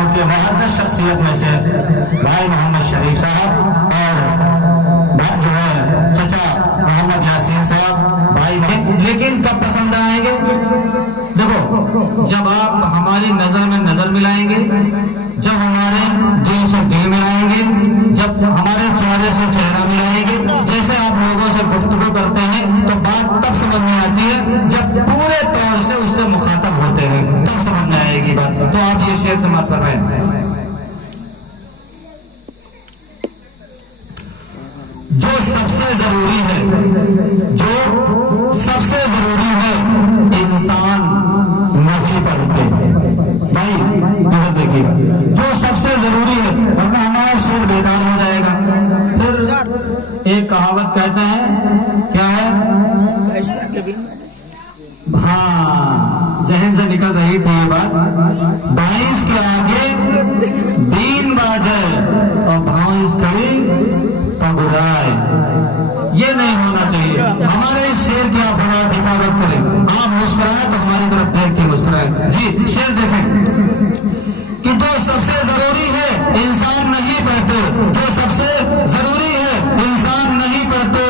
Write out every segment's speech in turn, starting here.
गांव के मुअज़्ज़ज़ शख्सियत में से भाई मोहम्मद शरीफ साहब और जो है चचा मोहम्मद यासीन साहब भाई, लेकिन कब पसंद आएंगे? देखो, जब आप हमारी नजर में नजर मिलाएंगे, जब हमारे दिल से दिल मिलाएंगे, जब हमारे चेहरे से चेहरा मिलाएंगे, जैसे आप लोगों से गुफ्तगू करते हैं तो बात तब समझ में आती है, जब पूरे तौर से उससे मुखातब होते हैं तब समझ में आएगी बात। तो आप ये शेर समाप्त फरमाएं। जो सबसे जरूरी है, जो सबसे जरूरी है, इंसान नहीं पढ़ते। भाई इधर देखिएगा, जो सबसे जरूरी है, वरना हमारा शेर बेकार हो जाएगा। फिर एक कहावत कहते हैं, क्या है? हाँ, जहन से निकल रही थी ये बात। भैंस के आगे बीन बाजे और भैंस खड़ी पगुराए, ये नहीं होना चाहिए। हमारे इस शेर की आप हिफाजत करें। आप मुस्कुराए तो हमारी तरफ देख के मुस्कुराए। जी शेर देखें कि जो सबसे जरूरी है इंसान नहीं पढ़ते, जो सबसे जरूरी है इंसान नहीं पढ़ते,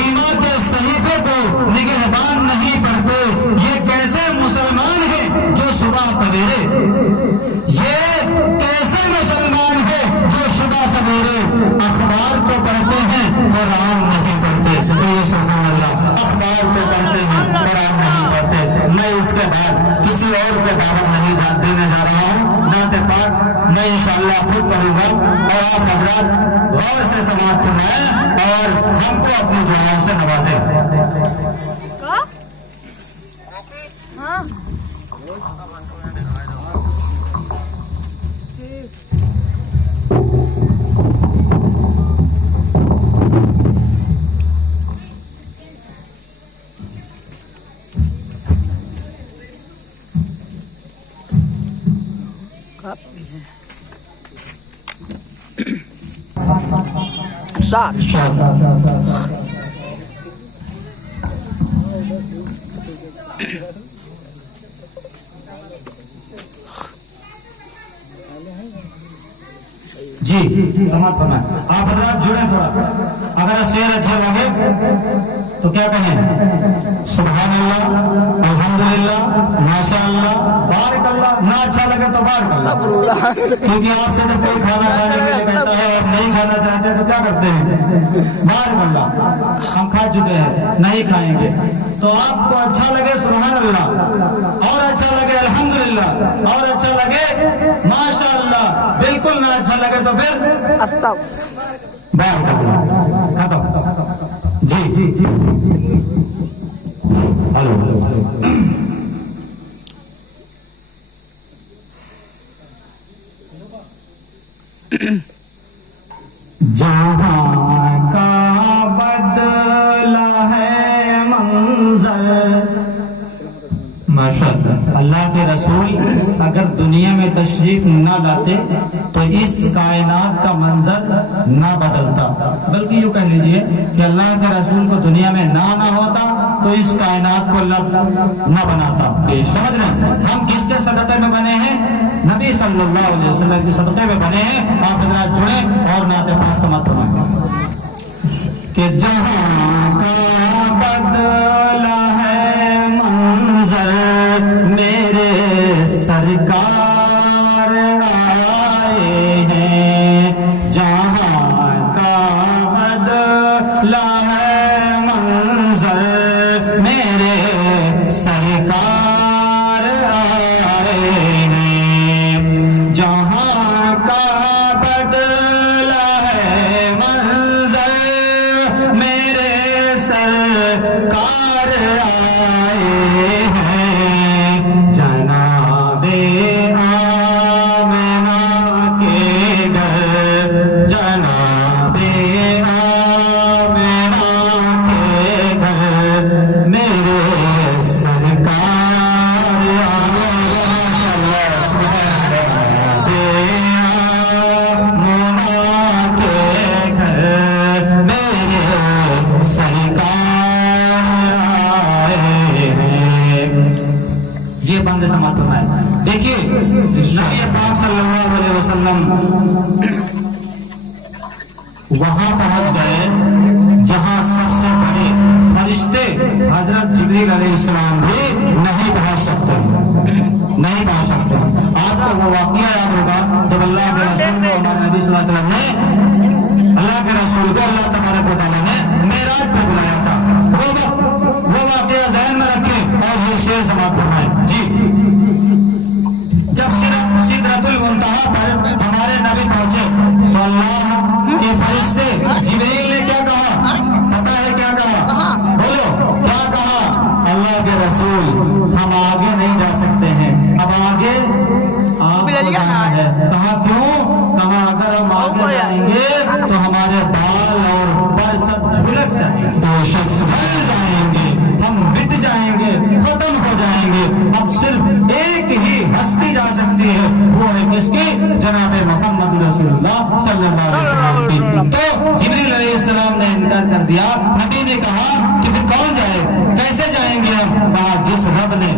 ईमान के सहीफे को निगहबान नहीं पढ़ते। ये कैसे मुसलमान है जो सुबह सवेरे, ये कैसे मुसलमान है जो सुबह सवेरे अखबार तो पढ़ते हैं कुरान नहीं पढ़ते। सुभान अल्लाह, अखबार तो पढ़ते हैं कुरान नहीं पढ़ते। मैं इसके बाद किसी और को दावत नहीं देने जा रहा हूँ। नाते पाक मैं इंशाअल्लाह खुद पढ़ूंगा और आप हजरात गौर से समाप्त फरमाएं और हमको अपनी दुआओं से नवाजें। जी समाप्त फरमाएं। आप हजरात जुड़े थोड़ा। अगर शेर अच्छा लगे तो क्या कहें? सुभान अल्लाह, अल्हम्दुलिल्लाह, माशाअल्लाह, बारक अल्लाह। ना अच्छा लगे तो बारक अल्लाह, क्योंकि आपसे जब कोई खाना खाने के लिए कहता है और नहीं खाना चाहते तो क्या करते हैं? बारक अल्लाह, हम खा चुके हैं, नहीं खाएंगे। तो आपको अच्छा लगे सुभान अल्लाह, और अच्छा लगे अल्हम्दुलिल्लाह, और अच्छा लगे माशाअल्लाह, बिल्कुल ना अच्छा लगे तो फिर बारक अल्लाह। खत्म। जी हेलो जहाँ का बदला है मंजर। माशाअल्लाह, अल्लाह के रसूल अगर दुनिया में तशरीफ ना लाते तो इस कायनात का मंजर ना बदलता। बल्कि यूँ कह लीजिए कि अल्लाह के रसूल को दुनिया में ना होता तो इस कायनात को लब ना बनाता। समझ रहे हैं? हम किसके सदक़े में बने हैं? नबी सल्लल्लाहु अलैहि वसल्लम के सदक़े में बने हैं। आप हज़रात जुड़े और नाते पाक समाप्त फरमाएं कि जहाँ का बदला है मंजर, मेरे सरकार आए हैं। जहाँ का बदला है मंजर, मेरे सरकार आए हैं। जहाँ का बदला है मंजर, मेरे सरकार आए हैं। जनाबे देखिए नबी पाक सल्लल्लाहु अलैहि वसल्लम वहां पहुंच गए जहां सबसे बड़े फरिश्ते हजरत जिब्रील अलैहिस्सलाम भी नहीं पहुंच सकते, नहीं पहुंच सकते। आपको वो वाकया याद होगा जब अल्लाह के रसूल को, हमारे नबी सल्लल्लाहु अलैहि वसल्लम ने अल्लाह के रसूल को अल्लाह तबारक व तआला ने मेराज पे बुलाया था। वो वाकया ज़हन में रखें और ये शेर समाप्त फरमाएं। जी, जब सिदरतुल मुंतहा पर हमारे नबी पहुंचे तो अल्लाह के फरिश्ते जिब्रील ने क्या कहा, पता है क्या कहा? बोलो, क्या कहा? अल्लाह के रसूल हम आगे नहीं जा सकते हैं, अब आगे आपको जाना है। कहा क्यों? कहा अगर हम आगे जाएंगे तो हमारे बाल और पर सब झुलस जाएंगे, तो शख्स जल जाएंगे, हम मिट जाएंगे, खत्म हो जाएंगे। अब सिर्फ एक ही हस्ती जा सकती है, वो है किसकी? जनाबे मोहम्मद रसूलुल्लाह सल्लल्लाहु अलैहि वसल्लम की। तो जिब्रील अलैहिस्सलाम ने इनकार कर दिया। नबी ने कहा कि फिर कौन जाए, कैसे जाएंगे हम? कहा जिस रब ने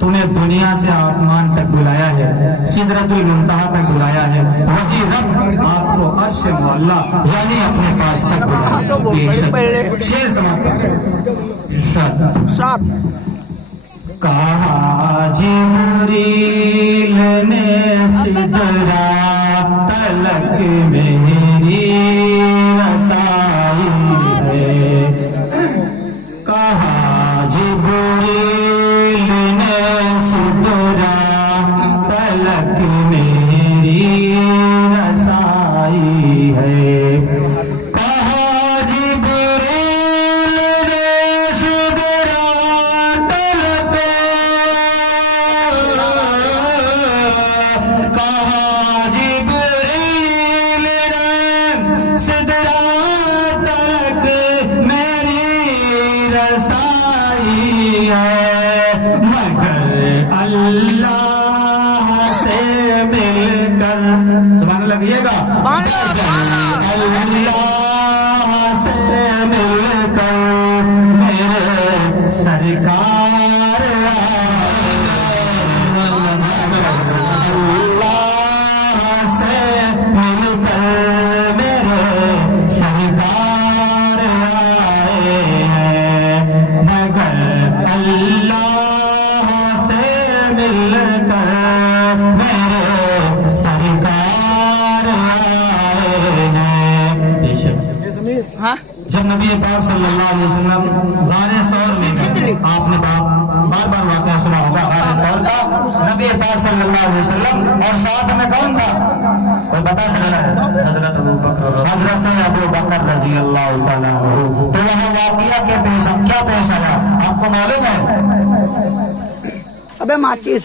तुम्हें दुनिया से आसमान तक बुलाया है, सिदरतुल मुंतहा तक बुलाया है, वही रब आपको अर्श मुअल्ला यानी अपने पास तक बुलाया। शेर समाप्त करें। कहा जिब्रील ने सिदरा तलक मेरी रसाई है, कहा जिब्रील ने सिदरा तलक मेरी रसाई है, कहा जिब्रील ने सिदरा तलक, कहा जिब्रील ने सिदरा तलक मेरी रसाई है, मगर अल्लाह से मिलकर, सुभान अल्लाह कहिएगा, अल्लाह से मिलकर मेरे सरकार अल्लाह से मिलकर मेरे सरकार आए हैं, मगर अल्लाह से मिलकर मेरे सरकार आए हैं। हाँ? जब नबी पाक सल्लल्लाहु अलैहि वसल्लम गारे सौर में, आपने बार बार वाक़या सुना होगा गारे सौर का, नबी पाक सल्लल्लाहु अलैहि वसल्लम और साथ में कौन था, कोई बता सकता है? हजरत अबू बकर रज़ी अल्लाह तआला अन्हु। तो वहाँ वाक़या क्या पेश आया आपको मालूम है? अबे माचिस।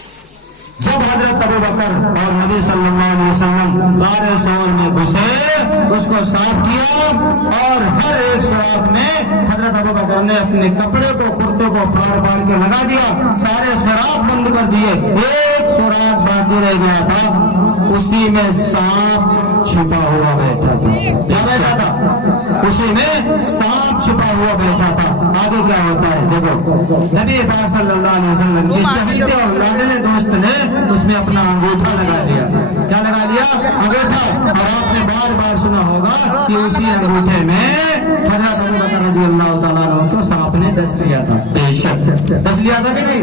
जब हजरत अबू बकर और नबी सल्लल्लाहु अलैहि वसल्लम गारे सौर में घुसे, उसको साफ किया और हर एक सुराख में हजरत अबू बकर ने अपने कपड़े को, कुर्ते को फाड़ फाड़ के लगा दिया, सारे सुराख बंद कर दिए। एक सुराख बाकी रह गया था, उसी में सांप छुपा हुआ बैठा था। क्या बैठा था? उसी में सांप छुपा हुआ बैठा था। आगे क्या होता है देखो, नबी पाक सल्लल्लाहु अलैहि वसल्लम के चहेते और लाडले दोस्त ने उसमें अपना अंगूठा लगा लिया। क्या लगा लिया? अंगूठा। और आपने बार बार सुना होगा कि उसी अंगूठे में हजरत अबू बकर रज़ी अल्लाह तआला अन्हु को सांप ने डस लिया था। बेशक डस लिया था कि नहीं?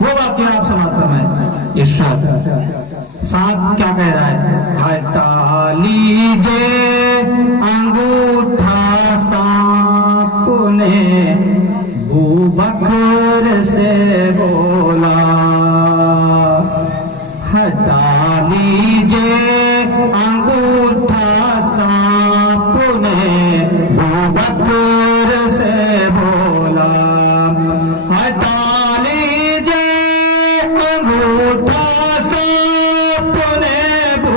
वो वाक़या आप समाप्त फरमाएं। इरशाद। सांप क्या कह रहा है? हटा लीजिए अंगूठा सांप ने अबू बकर से बोला, हटा लीजिए अंगूठा सांप ने अबू बकर से बोला, हटा लीजिए अंगूठा सांप ने अबू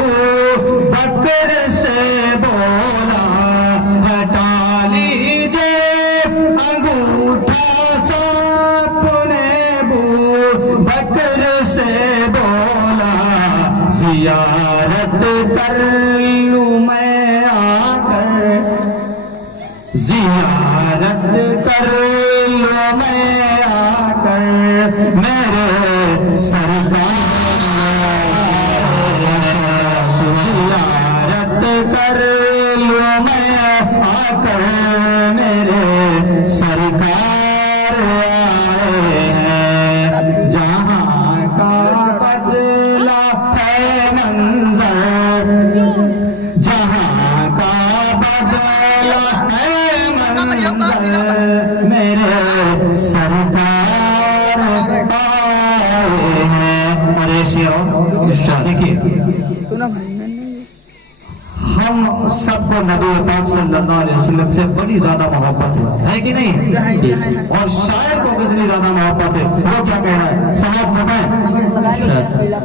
बकर से बोला, हटा लीजिए अंगूठा सांप ने अबू बकर से बोला, जियारत कर लूं मैं आकर, जियारत कर लूं मैं आकर, मेरे زیارت کر لوں میں آ کر میرے سرکار آئے ہیں جہاں کا بدلا ہے منظر جہاں کا بدلا ہے منظر میرے سرکار آئے ہیں۔ ارے دیکھیے ہم سب کو نبی پاک صلی اللہ علیہ وسلم سے بڑی زیادہ محبت ہے کہ نہیں؟ اور شاعر کو کتنی زیادہ محبت ہے، وہ کیا کہہ رہا ہے سمجھ بتائیں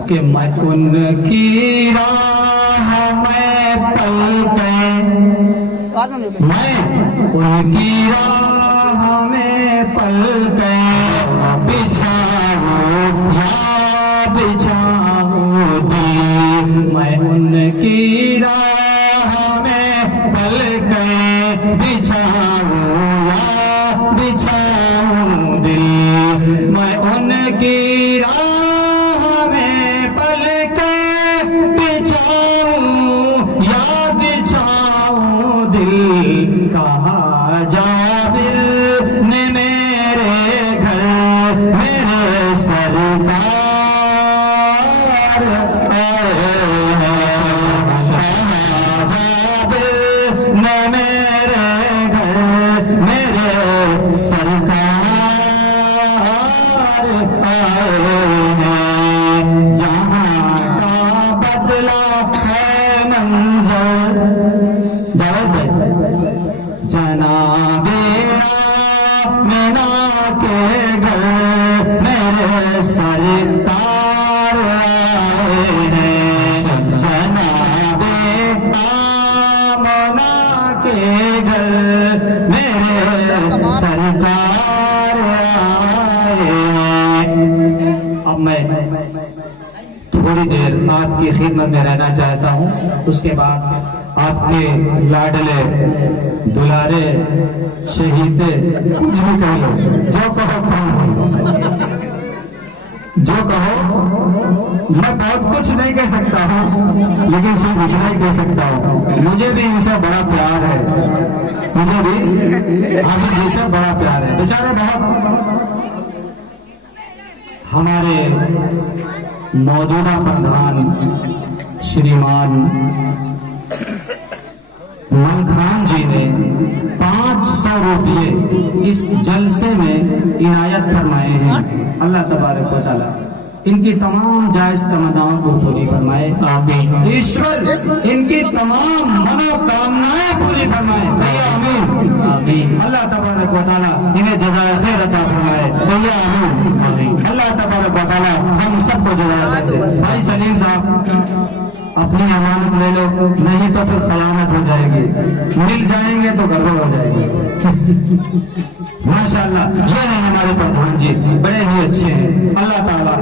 کہ میں ان کی راہ میں پل گئے، میں ان کی راہ میں پل گئے، بچھاؤ یا بچھاؤ دی، میں ان کی راہ میں پل گئے، بچھاؤ یا بچھاؤ دل، میں ان کی راہ میں پل کے بچھاؤ یا بچھاؤ دل، کہا جابر نے میرے گھر میرے سرکار آئے ہیں، جابر نے میرے گھر میرے سرکار آئے ہیں، جہاں کا بدلا ہے منظر جناب آمنہ کے گھر میرے سرکار آئے ہیں، جناب آمنہ کے گھر میرے سرکار آئے ہیں۔ اب میں تھوڑی دیر آپ کی خدمت میں رہنا چاہتا ہوں، اس کے بعد آپ کے لاڈلے دلارے شہید کچھ بھی کہہ لو، جو کہو جو کہو، میں بہت کچھ نہیں کہہ سکتا ہوں لیکن صرف اتنا ہی کہہ سکتا ہوں، مجھے بھی ان سے بڑا پیار ہے، مجھے بھی حافظ جی سے بڑا پیار ہے، بیچارے بہت ہمارے موجودہ پردھان شریمان من خان جی نے 500 روپئے اس جلسے میں عنایت فرمائے ہیں، اللہ تبارک و تعالیٰ ان کی تمام جائز تمناؤں کو پوری فرمائے، آمین، ایشور ان کی تمام منوکامنائیں پوری فرمائے، آمین آمین، اللہ تبارک و تعالیٰ انہیں جزائے خیر عطا فرمائے، آمین آمین، اللہ تبارک و تعالیٰ ہم سب کو جزائے خیر دے۔ بھائی سلیم صاحب اپنی امانت لے لو، نہیں تو پھر خیانت ہو جائے گی، مل جائیں گے تو گڑبڑ ہو جائے گی۔ ماشاءاللہ یہ ہیں ہمارے پردھان جی، بڑے ہی اچھے ہیں، اللہ تعالیٰ